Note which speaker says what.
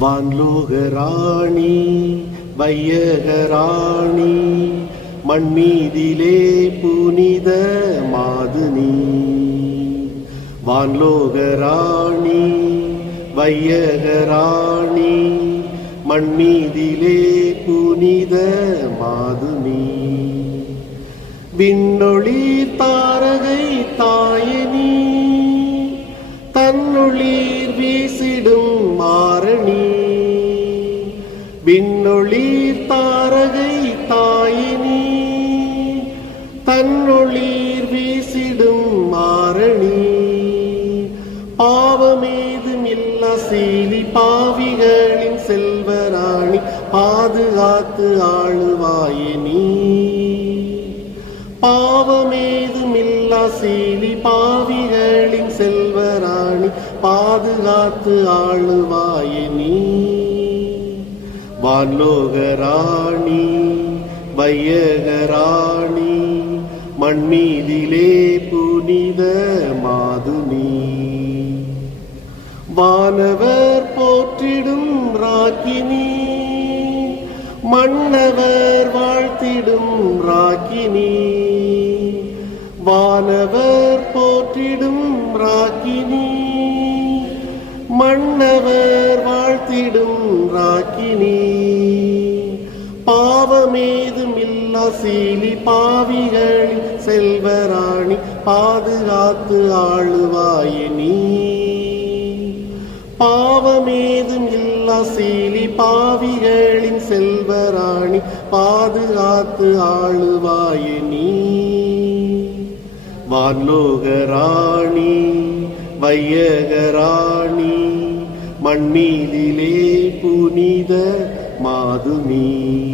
Speaker 1: வான்லோகராணி வையகராணி மண்மீதிலே புனித மாதுனி. வான்லோகராணி வையகராணி மண்மீதிலே புனித மாதுனி. விண்ணொளி தன்னொளீர் வீசிடும் மாரணி. விண்ணொளி தாரகை தாயினி. தன்னொளிர் வீசிடும் மாரணி. பாவமேதும் இல்ல சீலி பாவிகளின் செல்வராணி. பாதுகாத்து ஆளுவாயினி பாவமேதும் இல்ல சீலி பாவி காத்து ஆளுவாய நீ. வான்லோகராணி வையகராணி மண்மீதிலே புனித மாதுனி. வானவர் போற்றிடும் ராக்கினி மன்னவர் வாழ்த்திடும் ராக்கினி. வானவர் போற்றிடும் ராக்கினி ராக்கினி பாவமேதுமில்லா சீலி பாவிகளின் செல்வராணி பாதுகாத்து ஆளுவாயே நீ பாவமேதும் இல்லா சீலி பாவிகளின் செல்வராணி பாதுகாத்து ஆளுவாயே நீ வான்லோகராணி வையகராணி மண்மீதிலே புனித மாதுமீ.